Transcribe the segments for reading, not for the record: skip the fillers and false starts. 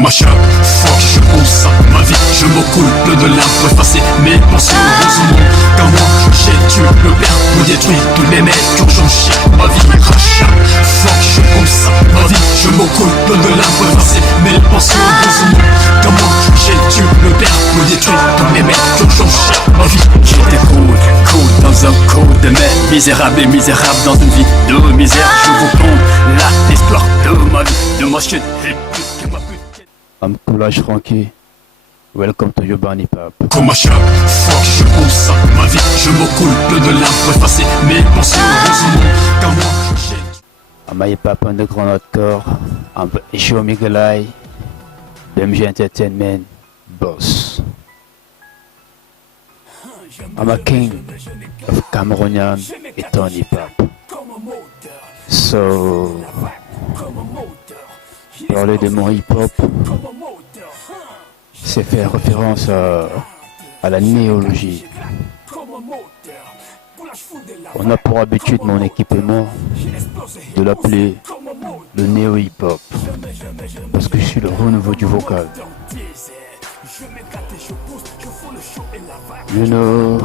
Comme à chaque fois que je pense à ma vie, je m'occupe de l'un pour effacer mes pensées heureusement. Car moi j'ai tué le père pour détruire tous les mecs qui ont changé ma vie. À chaque fois que je pense à ma vie, je m'occupe de l'un pour effacer mes pensées heureusement. Car moi j'ai tué le père pour détruire tous les mecs qui ont changé ma vie. J'étais cool dans un code de mec, misérable et misérable dans une vie de misère. Je vous compte là l'histoire de ma vie, de ma chute et plus que ma pute. I'm Coolage Frankie. Welcome to Urban Hip Hop. Comme à chaque fois que je pense à ma vie, je m'occupe de l'un pour effacer mes pensées heureusement. Car moi j'ai I'm a hip hop underground hardcore. I'm Isho Migalai. BMG Entertainment Boss. I'm a king of Cameroonian and hip hop. So, parler de mon hip hop, c'est faire référence à la néologie. On a pour habitude, mon équipement, de l'appeler le néo-hip-hop, parce que je suis le renouveau du vocal. You know,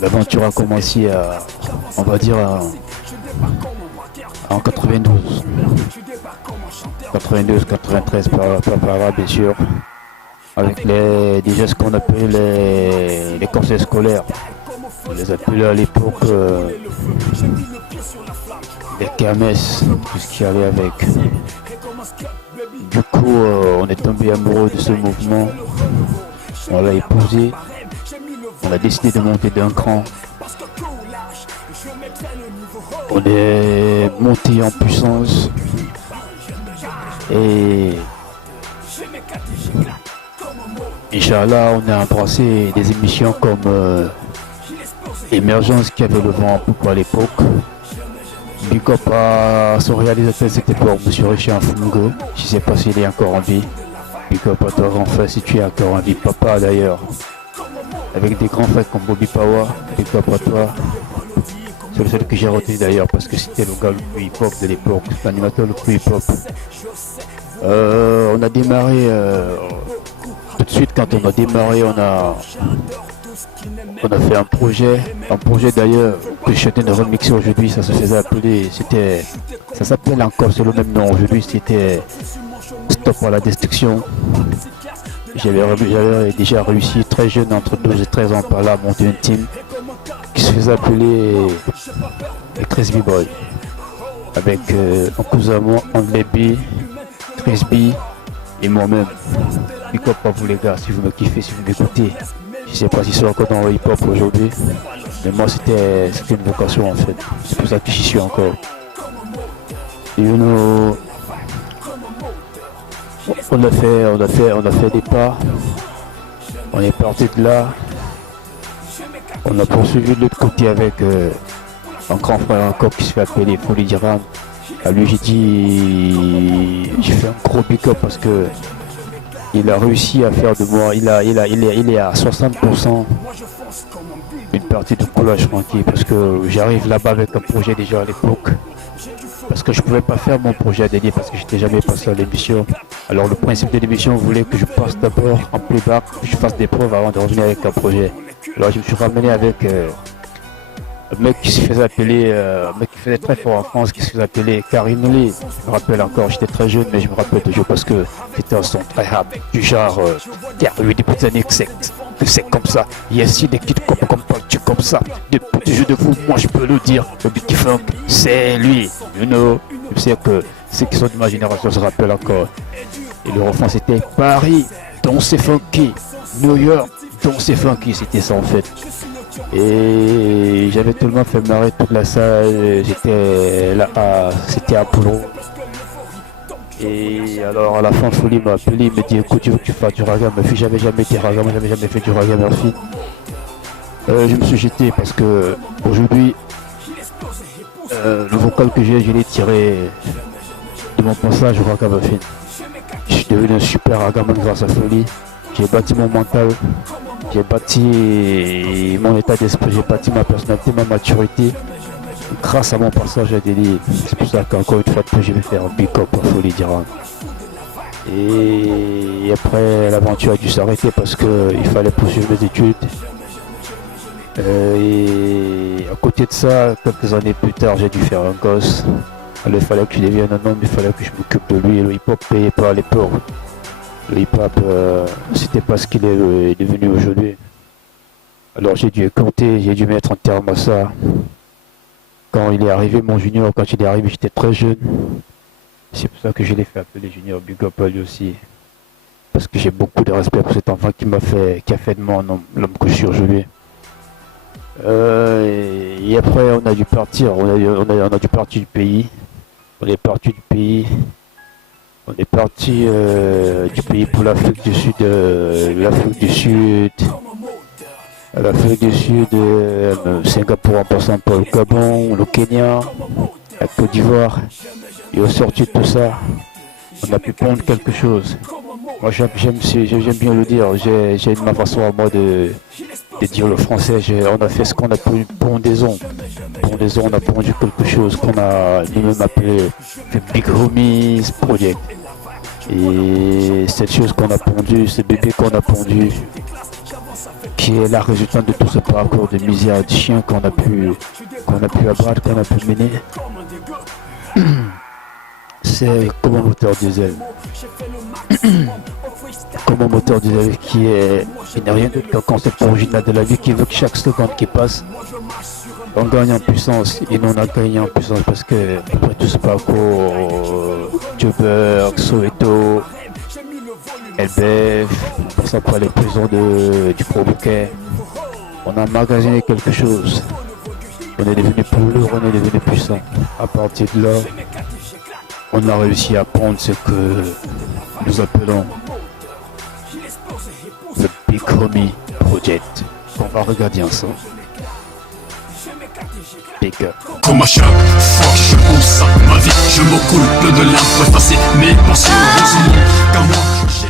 l'aventure a commencé on va dire, en 92. 92, 93 par là, bien sûr, avec déjà ce qu'on appelait les conseils scolaires. On les appelait à l'époque les kermesses, tout ce qui allait avec. Du coup, on est tombé amoureux de ce mouvement, on l'a épousé, on a décidé de monter d'un cran. On est monté en puissance et Inch'Allah, on a embrassé des émissions comme Émergence qui avait le vent en poupe à l'époque. Big up à son réalisateur de cette époque, M. Richard Fungo. Je ne sais pas s'il est encore en vie. Big up à toi, grand frère, si tu es encore en vie. Papa d'ailleurs. Avec des grands frères comme Bobby Power. Big up à toi. C'est le seul que j'ai retenu d'ailleurs parce que c'était le gars le plus hip-hop de l'époque, l'animateur le plus hip-hop. On a démarré tout de suite. Quand on a démarré, on a fait un projet d'ailleurs que je suis en train de remixer aujourd'hui. Ça se faisait appeler, ça s'appelle encore, c'est le même nom aujourd'hui, c'était Stop à la destruction. J'avais déjà réussi très jeune, entre 12 et 13 ans par là, à monter une team qui se faisait appeler les Chris B-Boy, avec un cousin à moi, Andley B, Chris B et moi-même. Big up à vous les gars, si vous me kiffez, si vous m'écoutez. Je sais pas si c'est encore dans le hip-hop aujourd'hui, mais moi c'était une vocation en fait. C'est pour ça que j'y suis encore. You know, on a fait des pas. On est parti de là. On a poursuivi de l'autre côté avec un grand frère encore qui se fait appeler Folie d'Iran. À lui j'ai fait un gros big up parce que il a réussi à faire de moi, il est à 60% une partie de Coolage Frankie parce que j'arrive là-bas avec un projet déjà à l'époque. Parce que je ne pouvais pas faire mon projet à dédié parce que je n'étais jamais passé à l'émission. Alors le principe de l'émission voulait que je passe d'abord en playback, que je fasse des preuves avant de revenir avec un projet. Alors je me suis ramené avec un mec qui se faisait appeler, un mec qui faisait très fort en France, qui se faisait appeler Karim Lee. Je me rappelle encore, j'étais très jeune, mais je me rappelle toujours parce que c'était un son très rap, du genre, des petites années que c'est comme ça. Il y a aussi des kids comme tu comme ça. Des petits jeux de vous, moi je peux le dire. Le Big Funk, c'est lui. You know, je sais que ceux qui sont de ma génération se rappellent encore. Et le refrain c'était Paris, dont c'est funky. New York, dont c'est funky, c'était ça en fait. Et j'avais tellement fait marrer toute la salle, j'étais là, c'était à Poulon. Et alors à la fin, Folie m'a appelé, il me dit écoute, tu veux que tu fasses du raga, Murphy, j'avais jamais été raga, moi j'avais jamais fait du raga, Murphy. Je me suis jeté parce que aujourd'hui, le vocal que j'ai, je l'ai tiré de mon passage au raga, Murphy. Je suis devenu un super ragaman grâce à Folie. J'ai bâti mon mental, j'ai bâti mon état d'esprit, j'ai bâti ma personnalité, ma maturité grâce à mon passage à Delhi. C'est pour ça qu'encore une fois de plus je vais faire un big up à Folie d'Iran. Et après, l'aventure a dû s'arrêter parce qu'il fallait poursuivre mes études. Et à côté de ça, quelques années plus tard, j'ai dû faire un gosse. Alors, il fallait que je devienne un homme, il fallait que je m'occupe de lui. Le hip-hop payait pas à l'époque. Le hip-hop, c'était pas ce qu'il est devenu aujourd'hui. Alors j'ai dû compter, j'ai dû mettre un terme à ça. Quand il est arrivé, mon junior, quand il est arrivé, j'étais très jeune. C'est pour ça que je l'ai fait appeler junior, big up à lui aussi. Parce que j'ai beaucoup de respect pour cet enfant qui a fait de moi l'homme que je suis aujourd'hui. Et après, on a dû partir, on a dû partir du pays. On est parti du pays. On est parti du pays pour l'Afrique du Sud, Singapour en passant par le Gabon, le Kenya, la Côte d'Ivoire. Et au sortir de tout ça, on a pu prendre quelque chose. Moi j'aime bien le dire, j'ai ma façon à moi de dire le français. On a fait ce qu'on a pu pondaison. Pondaison, on a pondu quelque chose qu'on a nous-mêmes appelé le Big Homies Project. Et cette chose qu'on a pondu, ce bébé qu'on a pondu, qui est la résultante de tout ce parcours de misère de chien qu'on a pu abattre, qu'on a pu mener, c'est comme un moteur diesel. Comme un moteur diesel qui n'est rien d'autre qu'un concept original de la vie qui veut que chaque seconde qui passe, on gagne en puissance. Et nous on a gagné en puissance parce que après tout ce parcours, Joburg, Soweto, LBF, passant par les prisons du Pro-Bouquet, on a emmagasiné quelque chose. On est devenu plus lourd, on est devenu puissant. À partir de là, on a réussi à prendre ce que nous appelons le Big Homie Project. On va regarder ensemble. Big up. Comme à chaque fois que je pense à ma vie, je me coule de larmes pour effacer mes pensées. Heureusement, car moi, j'ai...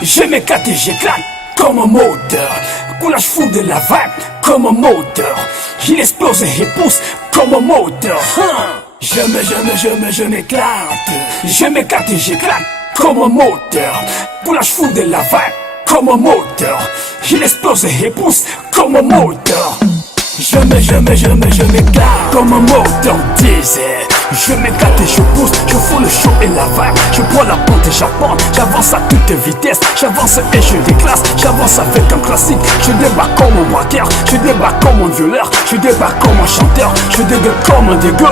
Je m'éclate et j'éclate comme un moteur. Coulage fou de la vague comme un moteur. Il explose et pousse comme un moteur. Je m'éclate. Je m'éclate et j'éclate comme un moteur. Coulage fou de la vague comme un moteur. Il explose et pousse comme un moteur. Je m'éclate comme un moteur diesel. Je m'éclate et je pousse, je fous le chaud et la vague. Je prends la pente et j'apporte, j'avance à toute vitesse. J'avance et je déclasse, j'avance avec un classique. Je débarque comme un braqueur, je débarque comme un violeur. Je débarque comme un chanteur, je dégueule comme un dégueu.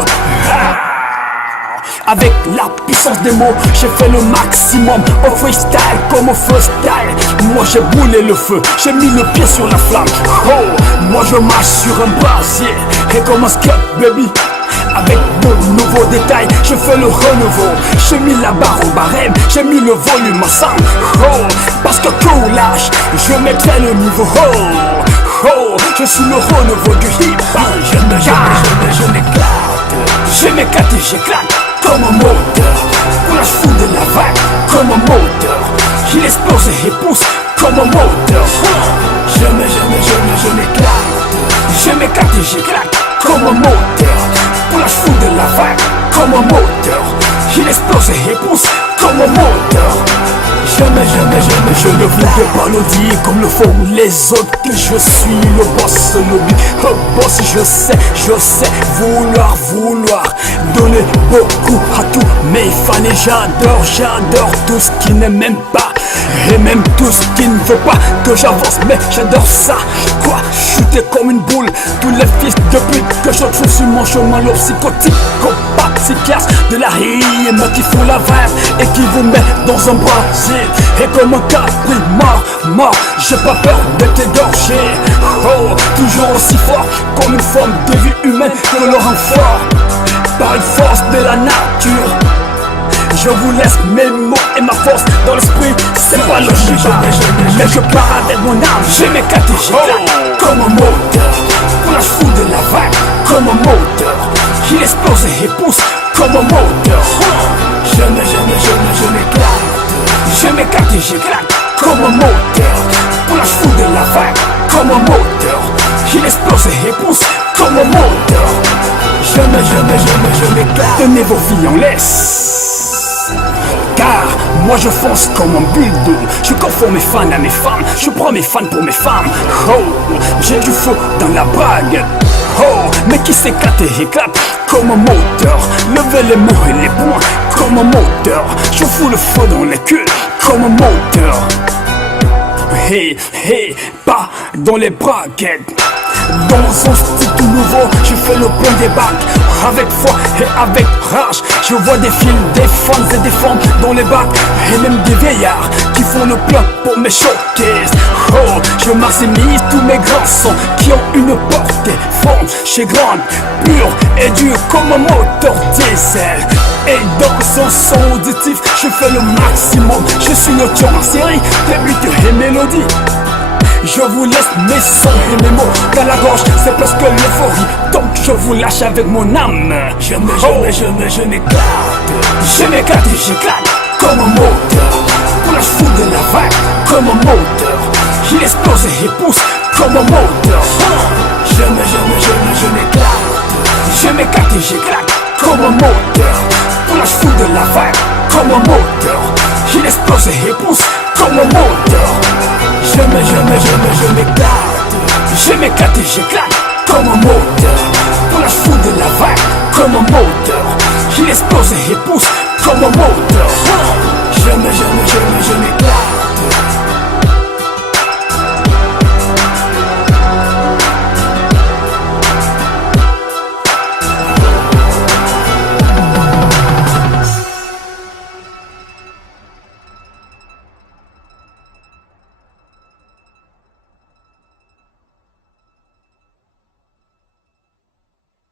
Avec la puissance des mots, j'ai fait le maximum. Au freestyle comme au freestyle. Moi j'ai brûlé le feu, j'ai mis le pied sur la flamme. Oh, moi je marche sur un brasier. Et comme un skate baby. Avec de nouveaux détails, je fais le renouveau. J'ai mis la barre au barème, j'ai mis le volume à 100. Oh, parce que coulage, je mettrai le niveau. Oh, oh, je suis le renouveau du hip-hop. Je m'éclate et j'éclate comme un moteur. Coulage fou de la vague comme un moteur. Il explose et pousse comme un moteur. Je m'éclate et j'éclate comme un moteur. Coulage fou de la vague comme un moteur. Il explose et pousse comme un moteur. Je ne voudrais pas le dire comme le font les autres que je suis le boss, le big boss. Je sais vouloir donner beaucoup à tout, mais il fallait j'adore tout ce qui n'est même pas. Et même tout ce qui ne veut pas que j'avance, mais j'adore ça. Quoi, chuter comme une boule. Tous les fils de pute que je trouve sur mon chemin, le psychotique, psychiatre de la rime qui font la vibe et qui vous met dans un brasier. Et comme un capri mort, j'ai pas peur d'être égorgé. Oh, toujours aussi fort comme une forme de vie humaine que le renfort par une force de la nature. Je vous laisse mes mots et ma force dans l'esprit, c'est pas logique. Mais je pars avec mon âme, j'ai mes catégories comme un moteur. Coulage fou de la vague comme un moteur. Il explose et pousse comme un moteur. Je m'éclate et j'éclate comme un moteur. Coulage vague comme un moteur. Il explose et pousse comme un moteur. Je m'éclate. Tenez vos vies en laisse. Car moi je fonce comme un bulldog. Je confonds mes fans à mes femmes. Je prends mes fans pour mes femmes. Oh, j'ai du feu dans la bague. Oh, mais qui s'éclate et éclate comme un moteur. Levez les mains et les poings comme un moteur. Je fous le feu dans les culs comme un moteur. Hey, hey, pas dans les braquettes. Dans un style tout nouveau, je fais le plein des bacs. Avec foi et avec rage, je vois des films, des femmes et des femmes dans les bacs. Et même des vieillards qui font le plein pour me choquer. Oh, je maximise tous mes grands sons qui ont une portée forte, chez grande, pure et dure comme un moteur diesel. Et dans son son auditif, je fais le maximum. Je suis le tueur en série, des buts et mélodies. Je vous laisse mes sons et mes mots dans la gorge, c'est presque l'euphorie. Donc je vous lâche avec mon âme. Je m'éclate. Je m'éclate et j'éclate comme un moteur. Pour la foule de la vague comme un moteur. Il explose et pousse comme un moteur. Je m'éclate. Je m'éclate et j'éclate comme un moteur. Pour la foule de la vague comme un moteur. Il explose et pousse comme un moteur. Je m'éclate. Je m'éclate et j'éclate comme un moteur. Pour la foule de la vague comme un moteur. Il explose et pousse comme un moteur. Je m'éclate.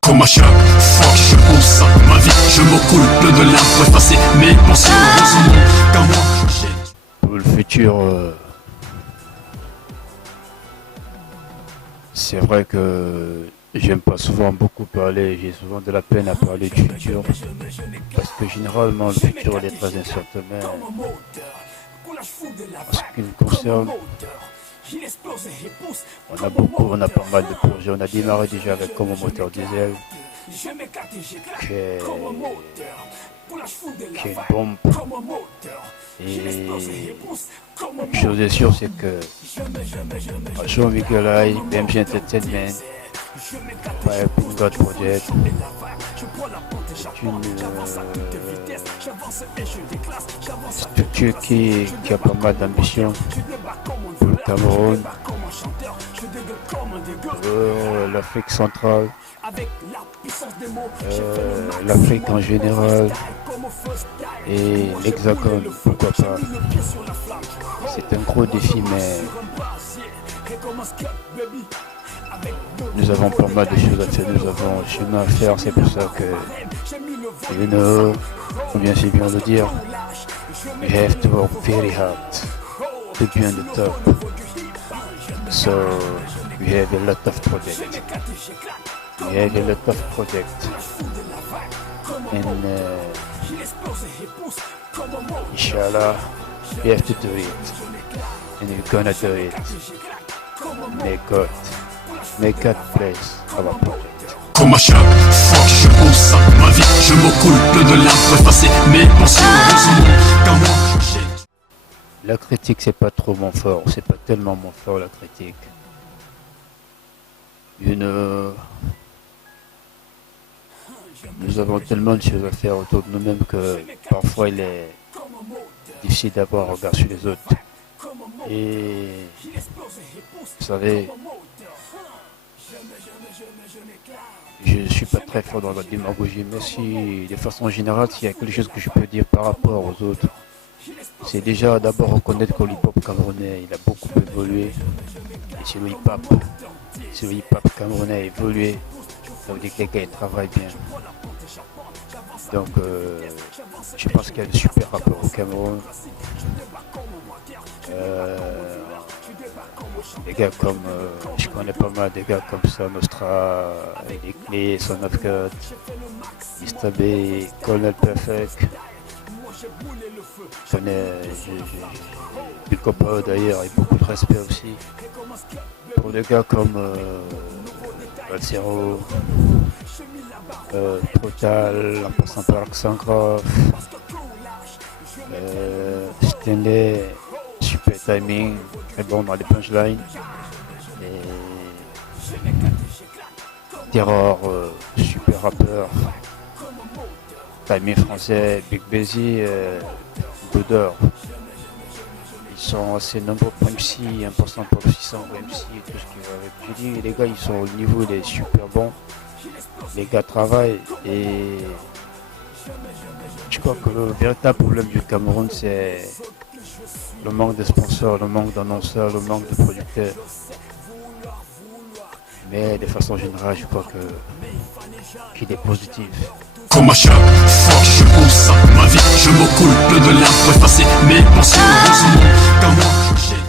Comme à chaque fois que je pense à ma vie, je m'occupe de l'art pour effacer mes pensées. Heureusement, car moi j'ai... Pour le futur, c'est vrai que j'aime pas souvent beaucoup parler, j'ai souvent de la peine à parler du futur, parce que généralement le futur il est très incertain, mais en ce qui me concerne, on a pas mal de projets. On a démarré déjà avec comme moteur diesel, qui est une bombe. Et une chose est sûre, c'est que Jean Michael, BMG Entertainment, Fire God Project, c'est une structure qui a pas mal d'ambition pour le Cameroun, pour l'Afrique centrale, l'Afrique en général et l'Hexagone, pourquoi pas. C'est un gros défi, mais nous avons pas mal de choses à faire, nous avons un chemin à faire, c'est pour ça que, you know, combien c'est bien de dire, we have to work very hard to be on the top. So we have a lot of projects. We have a lot of projects. And inshallah, we have to do it. And we're gonna do it. Make God bless our project. Comme à chaque fois que je pense à ma vie, je m'occupe de l'art pour effacer mes pensées. Heureusement, car moi j'ai... La critique, c'est pas trop mon fort, c'est pas tellement mon fort la critique. Nous avons tellement de choses à faire autour de nous-mêmes que parfois il est difficile d'avoir un regard sur les autres. Et vous savez, je ne suis pas très fort dans la démagogie, mais si de façon générale, s'il y a quelque chose que je peux dire par rapport aux autres, c'est déjà d'abord reconnaître que le hip-hop camerounais il a beaucoup évolué. Et si le hip-hop camerounais a évolué, ça veut dire que les gars ils travaillent bien. Donc je pense qu'il y a de super rappeurs au Cameroun. Des gars comme, je connais pas mal des gars comme ça, Nostra, les Clés, Son of God, Mr. B, Colonel Perfect. Je connais copain d'ailleurs, et beaucoup de respect aussi pour des gars comme Valsero, Total, en passant par Alexandrov, Stanley, super timing, très bon dans les punchlines, et Terror, super rappeur, timing français, Big Busy, Godeur. Ils sont assez nombreux pour MC, 1% pour le 600 pour MC, et tout ce qui va avec. Je dis, les gars, ils sont au niveau, il est super bon. Les gars travaillent et je crois que le véritable problème du Cameroun, c'est le manque de sponsors, le manque d'annonceurs, le manque de producteurs. Mais de façon générale, je crois qu'il est positif. Comme à chaque fois que je pense à ma vie, je m'occupe de larmes pour effacer mes pensées. Heureusement, car moi j'ai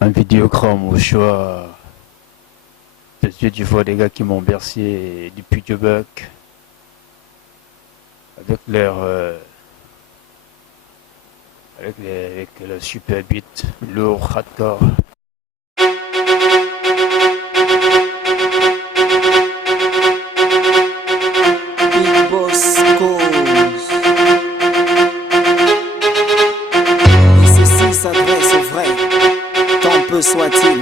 un vidéogramme où je vois tu vois les gars qui m'ont bercé depuis Québec avec leur avec le super beat lourd hardcore. Big Boss Cause. Et ceci s'adresse au vrai, tant peu soit-il.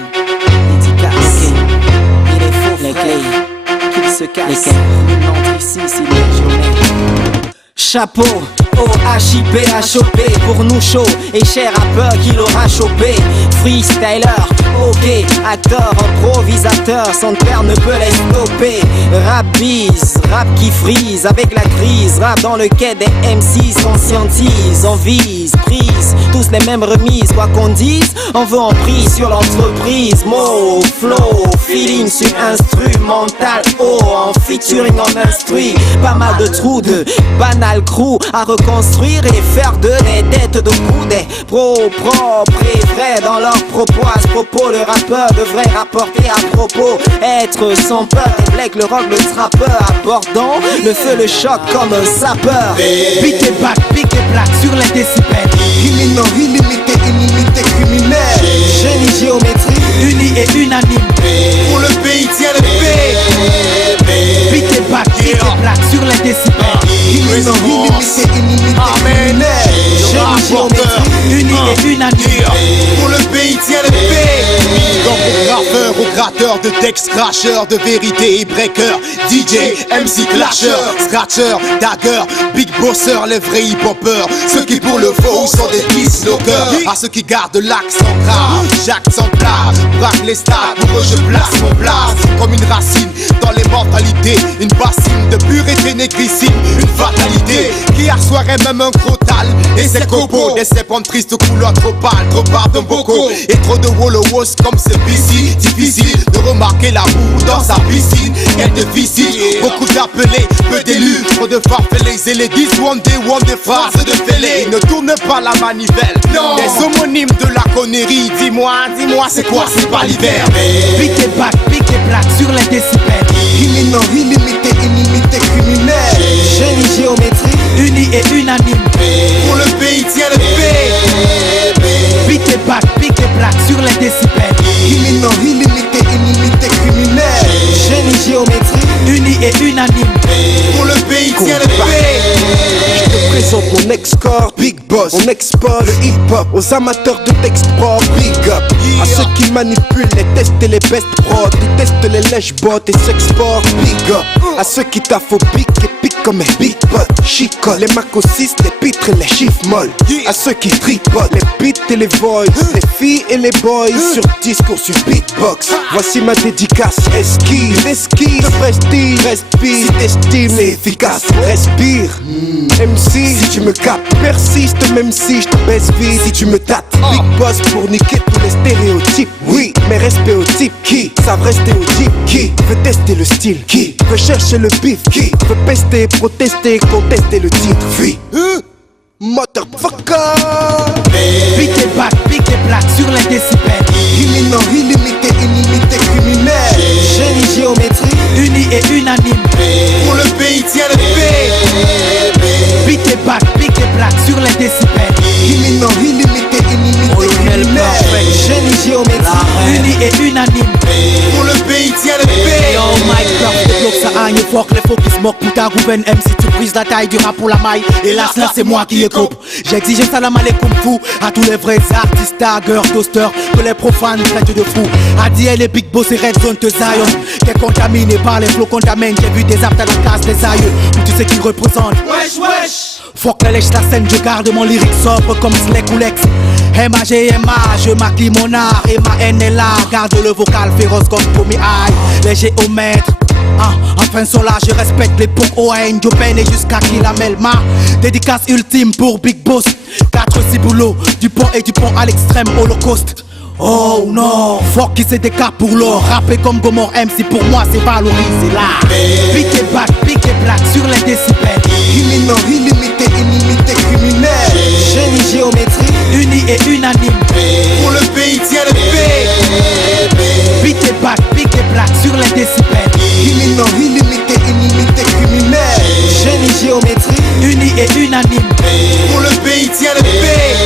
Dédicace. Il est faux les clés, qu'il se casse. Nul n'entre ici s'il est jamais. Chapeau, OHIP a chopé pour nous chaud et cher rappeur qui l'aura chopé. Freestyler, ok, acteur, improvisateur, son père ne peut les stopper. Rap bise, rap qui frise avec la crise. Rap dans le quai des MC conscientise, on vise, prise, tous les mêmes remises. Quoi qu'on dise, on veut en prise sur l'entreprise. Mo, flow, feeling sur instrumental. Oh, en featuring en instruit. Pas mal de trous de banal crew à reconstruire et faire de les têtes de coups des propres et vrais dans leurs propos. À ce propos, le rappeur devrait rapporter à propos être son peuple. Black, le rock, le trappeur abordant le feu, le choc comme un sapeur. Beat et back, pique et black sur les décibels. Imminent, illimité, inimité criminelle. Génie, géométrie, Unis et unanime. Pour le pays tient le paix. Beat et back, pique et black sur les décibels. Imminent, illimité, inimité criminelle. génie, géométrie, Unis et unanime. Pour le pays tient le paix. Donc aux graffeurs, aux gratteurs de textes, cracheurs de vérité et breakers, DJ, MC clasher, scratcher, dagger, big bosseur, les vrais hip-hoppers. Ceux qui pour le faux sont des dislockers. À ceux qui gardent l'accent grave, chaque exemplaire braque les stades. Pour eux je place mon blast comme une racine dans les mentalités. Une bassine de pureté négrissime, une fatalité qui assoirait même un crotal. Et ses copeaux, des serpents tristes aux couleurs trop pâles, trop pardon beaucoup. Et trop de wollows comme c'est busy. Difficile de remarquer la boue dans sa piscine. Quel déficit, beaucoup d'appelés, peu d'élus. Trop de farfelés et les 10 one des phrases de fêlés. Ils ne tournent pas la manivelle, non. Les homonymes de la connerie. Dis-moi, c'est quoi, c'est pas l'hiver. Beat et back, pique et black sur les décibels. Imminent, illimité, inimité criminelle. génie, géométrie, Unis et unanime. Pour le pays tient le paix. Beat et back, pique et black sur les décibels. Imminent, illimité, inimité criminelle. génie, géométrie, Unis et unanime. Pour le pays tient le paix. Je te présente mon ex-corps, Big Boss. On exporte le hip-hop aux amateurs de textes propres. Big up à ceux qui manipulent les tests et les best prod. Ils testent les lèche-bots et s'exportent. Big up à ceux qui taphophiquent et piquent comme un big pot. Chicole, les Mac 6, les pitres et les chiffres molles. À ceux qui tripotent les beats et les voices. Les filles et les boys sur discours sur beatbox. Voici ma dédicace. Esquive, prestige, respire. Si t'estimes, c'est efficace. Respire. MC, si tu me captes, persiste même si je te baisse vite. Si tu me tâtes, Big Boss pour niquer tous les stéréotypes. Oui, mais respect aux types qui savent rester au type. Qui veut tester le style, qui veut chercher le bif, qui veut pester, protester, contester le titre. Oui, motherfucker. Beat et back, pique et black sur les décibels. Imminent, illimité, inimité criminelle. génie, géométrie, Unis et unanime. Pour le pays tient le paix. Beat et back, pique et black sur les décibels. Imminent, illimité, inimité génie géométrique, unis et unanime. Pour le pays, tiens le pays. Yo Mike, le bloc ça agne fort, les faux qui se moquent pour ta gouvernement. Si tu brises la taille du rap pour la maille, hélas là c'est moi qui écope. J'exige un salam alaikum fou à tous les vrais artistes, taggers, toasters, que les profanes traitent de fous. Adieu les big boss et Red Zone te Zion, qui est contaminé par les flots contaminés. J'ai vu des aptes à la case des aïeux, où tu sais qu'ils représentent. Wesh, wesh. Faut que lèche la scène, je garde mon lyrique sobre comme Slek ou Lex. MAGMA, je maquille mon art et ma haine est là. Garde le vocal féroce comme Tommy High. Les géomètres, enfin sont là, je respecte l'époque OAN, Jopen et jusqu'à Kilamelma. Dédicace ultime pour Big Boss, 4 boulots, du pont et du pont à l'extrême holocauste. Oh non, fuck qui c'est des cas pour l'or. Rapper comme Gomor MC pour moi c'est valorisé là. Pique et back, pique et black sur les décibels. Imminent, illimité, inimité, criminel. Génie géométrique, Unis et unanime. Pour le pays, tiens le pays. Pique et back, pique et black sur les décibels. Imminent, illimité, inimité, criminel. génie géométrique, Unis et unanime. Pour le pays, tiens le pays.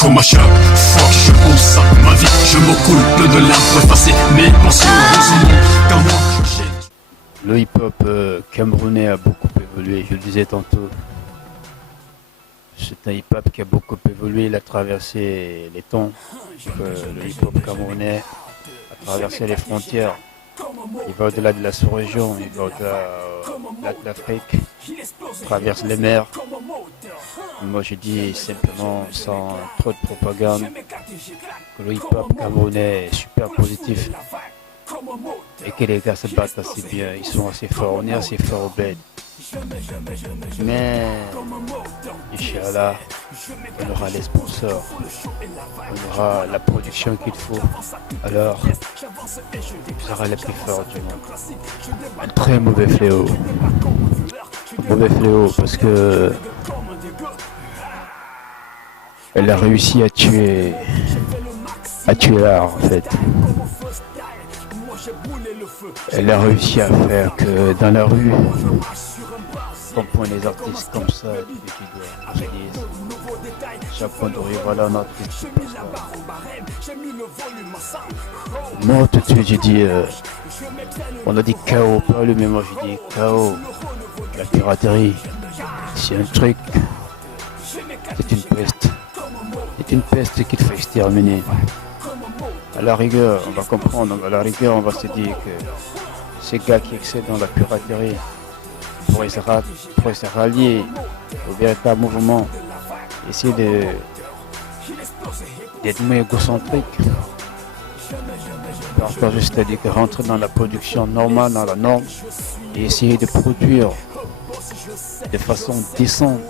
Comme à chaque fois que je pense à ma vie, je me coule plein de larmes pour effacer mes pensées. Heureusement, car moi j'ai... Le hip-hop camerounais a beaucoup évolué, je le disais tantôt. C'est un hip-hop qui a beaucoup évolué, il a traversé les temps. Le hip-hop camerounais a traversé les frontières. Il va au-delà de la sous-région, il va au-delà de l'Afrique, il traverse les mers. Moi je dis simplement, sans trop de propagande, que le hip-hop camerounais est super positif. Et que les gars se battent assez bien, ils sont assez forts, on est assez forts au bled. Mais, Inch'Allah, on aura les sponsors, on aura la production qu'il faut, alors on sera les plus forts du monde. Un très mauvais fléau. Un mauvais fléau parce que elle a réussi à tuer l'art en fait. Elle a réussi à faire que dans la rue, on prend les artistes comme ça, qui disent chaque fois de rue, voilà un artiste. Moi tout de suite j'ai dit, on a dit KO, pas lui, mais moi j'ai dit KO, la piraterie, c'est un truc, c'est une peste. C'est une peste qui te fait exterminer. À la rigueur, on va comprendre, à la rigueur, on va se dire que ces gars qui excellent dans la piraterie pourraient se rallier au véritable mouvement, essayer d'être moins égocentrique. C'est-à-dire que rentrer dans la production normale, dans la norme, et essayer de produire de façon décente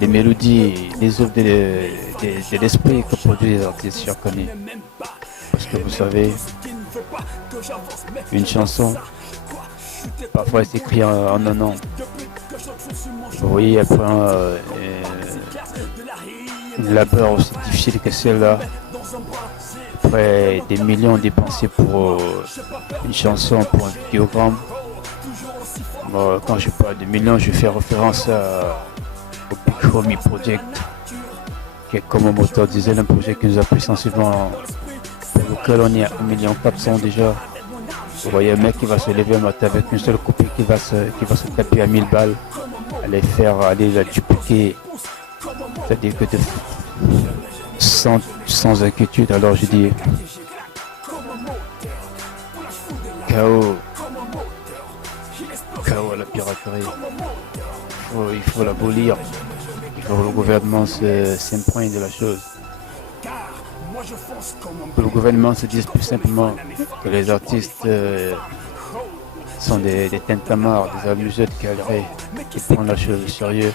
des mélodies, des œuvres de l'esprit que produisent les artistes chaque année. Parce que vous savez, une chanson, parfois elle s'écrit en un an. Vous voyez, après une labeur aussi difficile que celle-là, après des millions dépensés pour une chanson, pour un vidéogramme. Bon, quand je parle de millions, je fais référence au Big Homie Project, qui est comme un moteur diesel, un projet qui nous a pris sensiblement, pour lequel on est à 1,4 million déjà. Vous voyez un mec qui va se lever un matin avec une seule copie qui va se taper à 1000 balles, aller la dupliquer, c'est-à-dire que sans inquiétude. Alors je dis KO à la piraterie, il faut l'abolir, il faut que le gouvernement s'imprègne de la chose. Que le gouvernement se dise plus simplement que les artistes sont des tintamarres, des amuseurs de galerie qui prennent la chose au sérieux,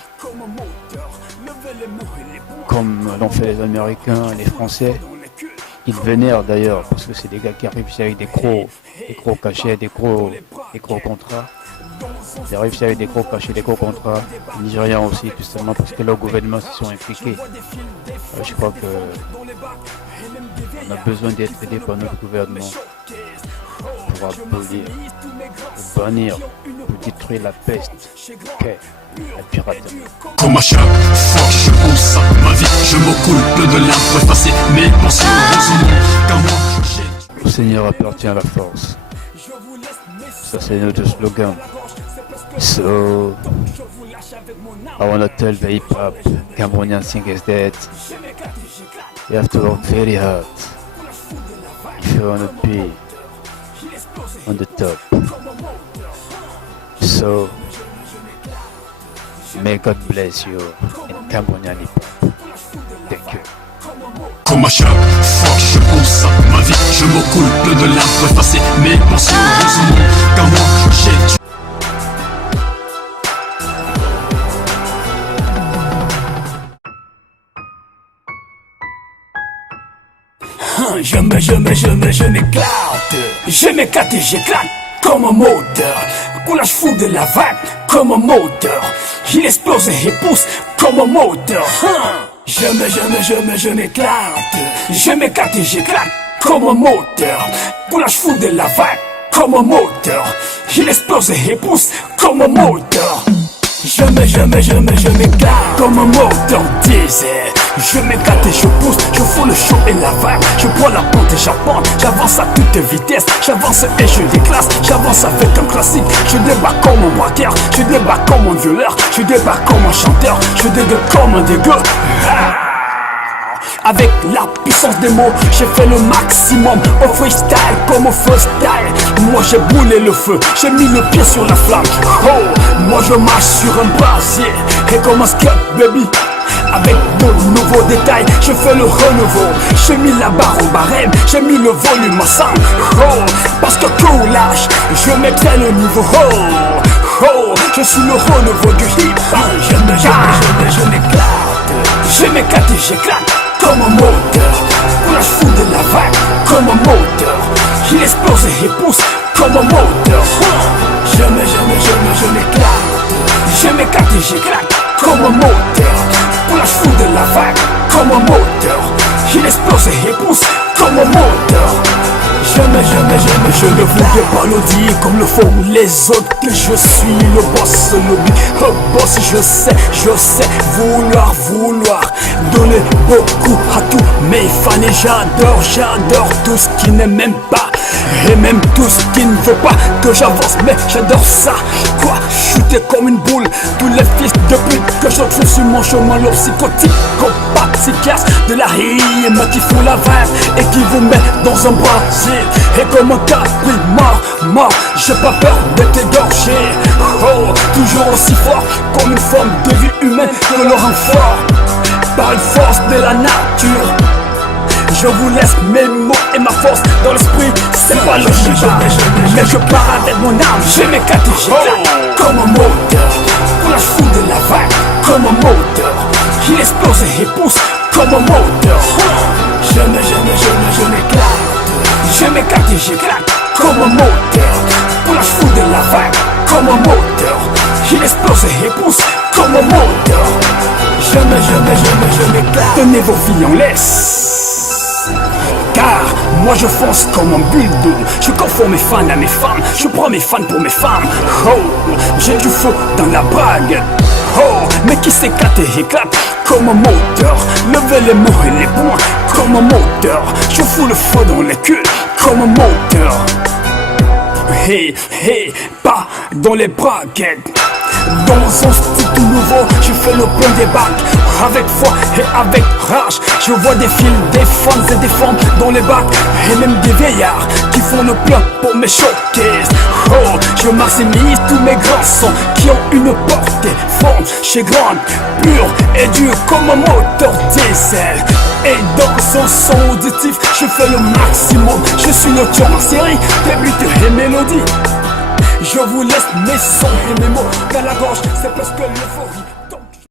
comme l'ont fait les Américains, les Français. Ils vénèrent d'ailleurs, parce que c'est des gars qui arrivent ici avec des gros cachets, des gros contrats. Ils arrivent ici avec des gros cachets, des gros contrats. Les Nigériens aussi, tout simplement parce que leurs gouvernements se sont impliqués. Je crois que on a besoin d'être aidé par notre gouvernement pour abolir, pour bannir, pour détruire la peste qu'est la piraterie. Comme à chaque fois que je pense à ma vie, je m'occupe de l'art pour effacer mes pensées. Heureusement, car moi j'ai... Au Seigneur appartient la force. Ça c'est notre slogan. So, I wanna tell the hip-hop Cameroonian singers that you have to work very hard if you wanna be on the top. So, may God bless you in Cameroonian hip-hop. Thank you. Comme à chaque fois que je pense à ma vie, je m'occupe de l'art pour effacer mes pensées. Heureusement, car moi j'ai tué. Je m'éclate, je m'éclate et j'éclate comme un moteur. Coulage fou de la vague comme un moteur. Il explose et pousse comme un moteur. Je m'éclate, je m'éclate et j'éclate comme un moteur. Coulage fou de la vague comme un moteur. Il explose et pousse comme un moteur. Je m'éclate comme un moteur diesel. Je m'éclate et je pousse, je fous le chaud et la vague. Je prends la pente et j'apporte, j'avance à toute vitesse. J'avance et je déclasse, j'avance avec un classique. Je débarque comme un braqueur, je débarque comme un violeur. Je débarque comme un chanteur, je dégueule comme un dégueu. Avec la puissance des mots, j'ai fait le maximum. Au freestyle comme au freestyle. Moi j'ai brûlé le feu, j'ai mis le pied sur la flamme. Oh, moi je marche sur un brasier. Et comme un skate baby. Avec de nouveaux détails, je fais le renouveau. J'ai mis la barre au barème, j'ai mis le volume à 100. Oh, parce que coulage, je mettrai le niveau. Oh, je suis le renouveau du hip-hop. Je m'éclate et j'éclate comme un moteur. Coulage fou de la vague comme un moteur. Il explose et pousse comme un moteur. Je m'éclate et j'éclate comme un moteur. Coulage fou de la vague comme un moteur. Il explose et pousse comme un moteur. Je ne voulais pas le dire comme le font les autres que je suis le boss, le big boss. Je sais vouloir donner beaucoup à tous mes fans. Et j'adore tout ce qui n'aime même pas. Et même tout ce qui ne veut pas que j'avance, mais j'adore ça. Quoi, chuter comme une boule. Tous les fils de pute que je trouve sur mon chemin, le psychotique, compas, psychiatre de la rime qui fout la vague et qui vous met dans un brasier. Et comme un capri mort, j'ai pas peur d'être égorgé. Oh, toujours aussi fort comme une forme de vie humaine que le renfort par une force de la nature. Je vous laisse mes mots et ma force dans l'esprit, c'est pas logique. Mais je pars avec mon âme, j'ai mes catégories comme un moteur. Coulage fou de la vague comme un moteur. Il explose et pousse comme un moteur. Je m'éclate et j'éclate comme un moteur. Coulage fou de la vague comme un moteur. Il explose et pousse comme un moteur. Je m'éclate. Tenez vos filles en laisse. Car moi je fonce comme un bulldog. Je confonds mes fans à mes femmes. Je prends mes fans pour mes femmes. Oh, j'ai du feu dans la bague. Oh, mais qui s'éclate et éclate comme un moteur. Levez les mots et les poings comme un moteur. Je fous le feu dans les culs comme un moteur. Hey, pas dans les braquettes. Dans un style tout nouveau, je fais le plein des bacs. Avec foi et avec rage, je vois des fils, des fans et des femmes dans les bacs. Et même des vieillards qui font le plein pour me choquer. Oh, je maximise tous mes grands sons qui ont une portée forte, chez grande, pure et dure comme un moteur diesel. Et dans son son auditif, je fais le maximum. Je suis le tueur en série, des buts et mélodies. Je vous laisse mes sons et mes mots dans la gorge. C'est parce que le faux